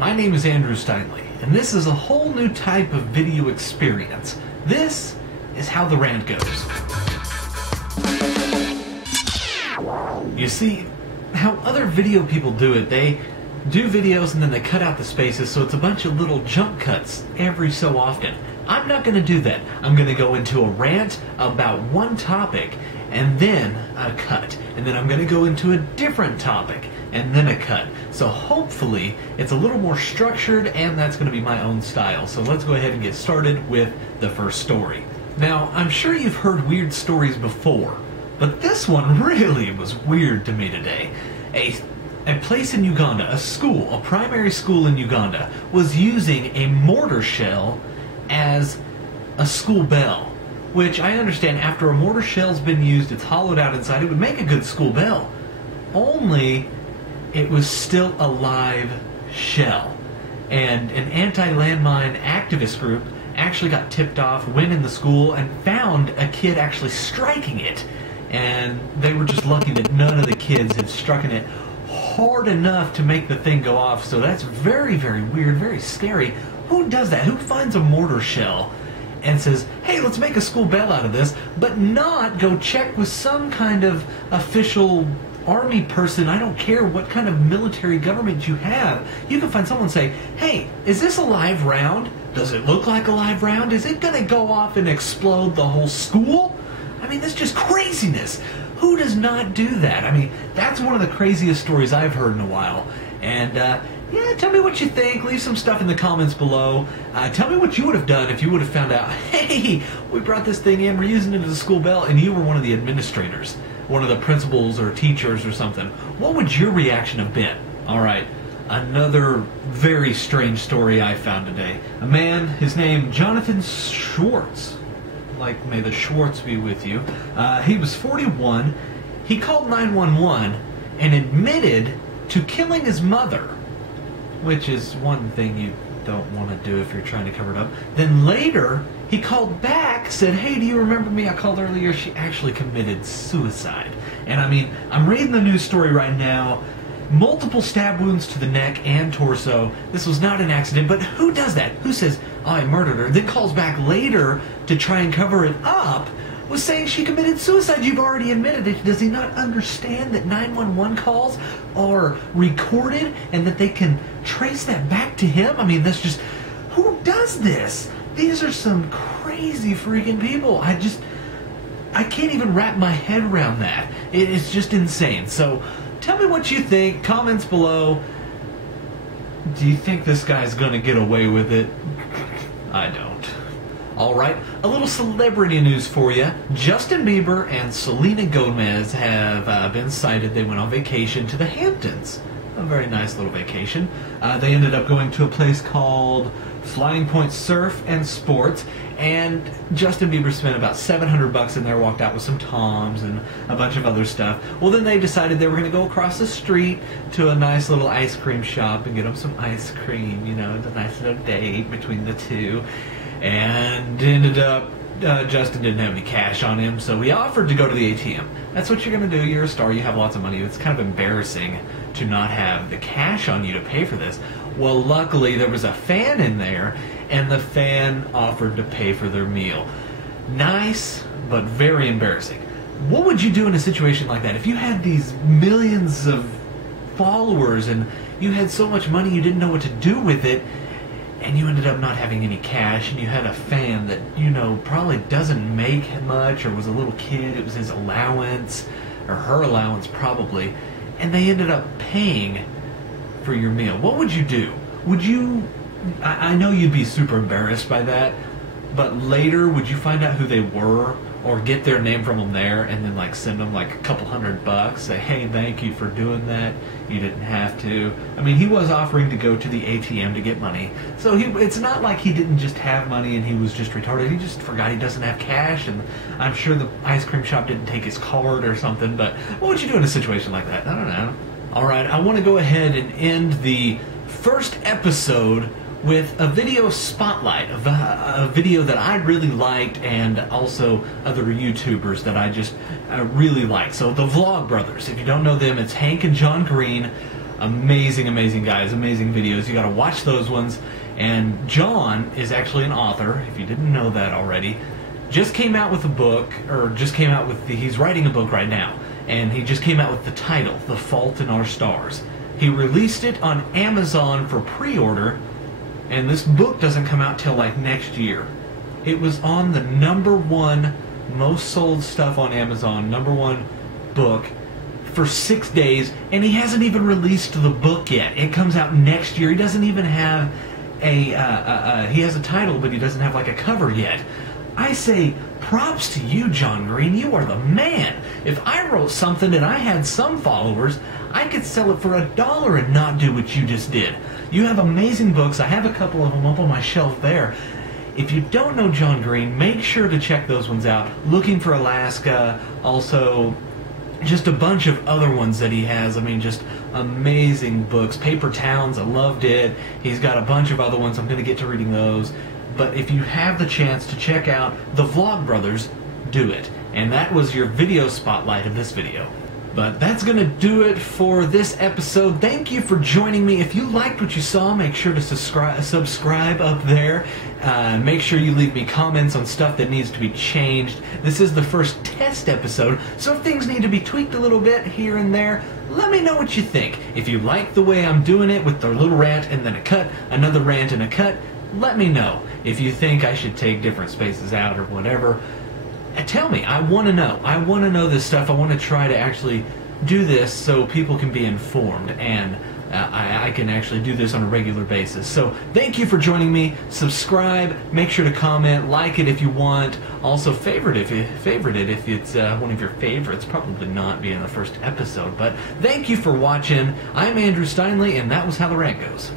my name is Andrew Steinley, and this is a whole new type of video experience. This is how the rant goes. You see, how other video people do it, they do videos and then they cut out the spaces, so it's a bunch of little jump cuts every so often. I'm not going to do that. I'm going to go into a rant about one topic, and then a cut. And then I'm going to go into a different topic, and then a cut. So hopefully it's a little more structured, and that's going to be my own style. So let's go ahead and get started with the first story. Now, I'm sure you've heard weird stories before, but this one really was weird to me today. A place in Uganda, a primary school in Uganda, was using a mortar shell as a school bell. Which I understand, after a mortar shell's been used, it's hollowed out inside, it would make a good school bell. Only it was still a live shell. And an anti-landmine activist group actually got tipped off, went in the school, and found a kid actually striking it. And they were just lucky that none of the kids had struck it hard enough to make the thing go off. So that's very, very weird, very scary. Who does that? Who finds a mortar shell and says, hey, let's make a school bell out of this, but not go check with some kind of official army person? I don't care what kind of military government you have. You can find someone and say, hey, is this a live round? Does it look like a live round? Is it going to go off and explode the whole school? I mean, that's just craziness. Who does not do that? I mean, that's one of the craziest stories I've heard in a while. And, yeah, tell me what you think. Leave some stuff in the comments below. Tell me what you would have done if you would have found out, hey, we brought this thing in, we're using it as a school bell, and you were one of the administrators, one of the principals or teachers or something. What would your reaction have been? All right, another very strange story I found today. A man, his name Jonathan Schwartz, like may the Schwartz be with you. He was 41. He called 911 and admitted to killing his mother, which is one thing you don't want to do if you're trying to cover it up. Then later, he called back, said, hey, do you remember me? I called earlier. She actually committed suicide. And I mean, I'm reading the news story right now. Multiple stab wounds to the neck and torso. This was not an accident, but who does that? Who says, oh, I murdered her, then calls back later to try and cover it up, was saying she committed suicide? You've already admitted it. Does he not understand that 911 calls are recorded and that they can trace that back to him? I mean, that's just... who does this? These are some crazy freaking people. I can't even wrap my head around that. It's just insane. So, tell me what you think. Comments below. Do you think this guy's going to get away with it? I don't. Alright, a little celebrity news for you. Justin Bieber and Selena Gomez have been sighted. They went on vacation to the Hamptons. A very nice little vacation. They ended up going to a place called Flying Point Surf and Sports, and Justin Bieber spent about $700 in there, walked out with some Toms and a bunch of other stuff. Well, then they decided they were going to go across the street to a nice little ice cream shop and get them some ice cream. You know, it's a nice little date between the two. And ended up, Justin didn't have any cash on him, so he offered to go to the ATM. That's what you're going to do. You're a star. You have lots of money. It's kind of embarrassing to not have the cash on you to pay for this. Well, luckily, there was a fan in there, and the fan offered to pay for their meal. Nice, but very embarrassing. What would you do in a situation like that? If you had these millions of followers and you had so much money you didn't know what to do with it, and you ended up not having any cash, and you had a fan that, you know, probably doesn't make much, or was a little kid, it was his allowance, or her allowance probably, and they ended up paying for your meal. What would you do? Would you, I know you'd be super embarrassed by that, but later would you find out who they were, or get their name from them there, and then like send them like a couple $100, say, hey, thank you for doing that, you didn't have to. I mean, he was offering to go to the ATM to get money, so it's not like he didn't just have money and he was just retarded. He just forgot he doesn't have cash, and I'm sure the ice cream shop didn't take his card or something. But what would you do in a situation like that? I don't know. Alright, I want to go ahead and end the first episode with a video spotlight, a video that I really liked, and also other YouTubers that I really like. So the Vlog Brothers, if you don't know them, it's Hank and John Green. Amazing, amazing guys, amazing videos. You got to watch those ones. And John is actually an author, if you didn't know that already. Just came out with a book, or just came out with he's writing a book right now, and he just came out with the title, The Fault in Our Stars. He released it on Amazon for pre-order, and this book doesn't come out till like next year. It was on the #1 most sold stuff on Amazon, #1 book for 6 days, and he hasn't even released the book yet. It comes out next year. He doesn't even have he has a title, but he doesn't have like a cover yet. I say, props to you, John Green. You are the man. If I wrote something and I had some followers, I could sell it for $1 and not do what you just did. You have amazing books. I have a couple of them up on my shelf there. If you don't know John Green, make sure to check those ones out. Looking for Alaska, also just a bunch of other ones that he has. I mean, just amazing books. Paper Towns, I loved it. He's got a bunch of other ones. I'm going to get to reading those. But if you have the chance to check out the Vlog Brothers, do it. And that was your video spotlight of this video. But that's going to do it for this episode. Thank you for joining me. If you liked what you saw, make sure to subscribe up there. Make sure you leave me comments on stuff that needs to be changed. This is the first test episode, so if things need to be tweaked a little bit here and there, let me know what you think. If you like the way I'm doing it with the little rant and then a cut, another rant and a cut, let me know. If you think I should take different spaces out or whatever, tell me. I want to know. I want to know this stuff. I want to try to actually do this so people can be informed, and I can actually do this on a regular basis. So thank you for joining me. Subscribe. Make sure to comment. Like it if you want. Also favorite it if it's one of your favorites. Probably not being the first episode, but thank you for watching. I'm Andrew Steinley, and that was How the Rant Goes.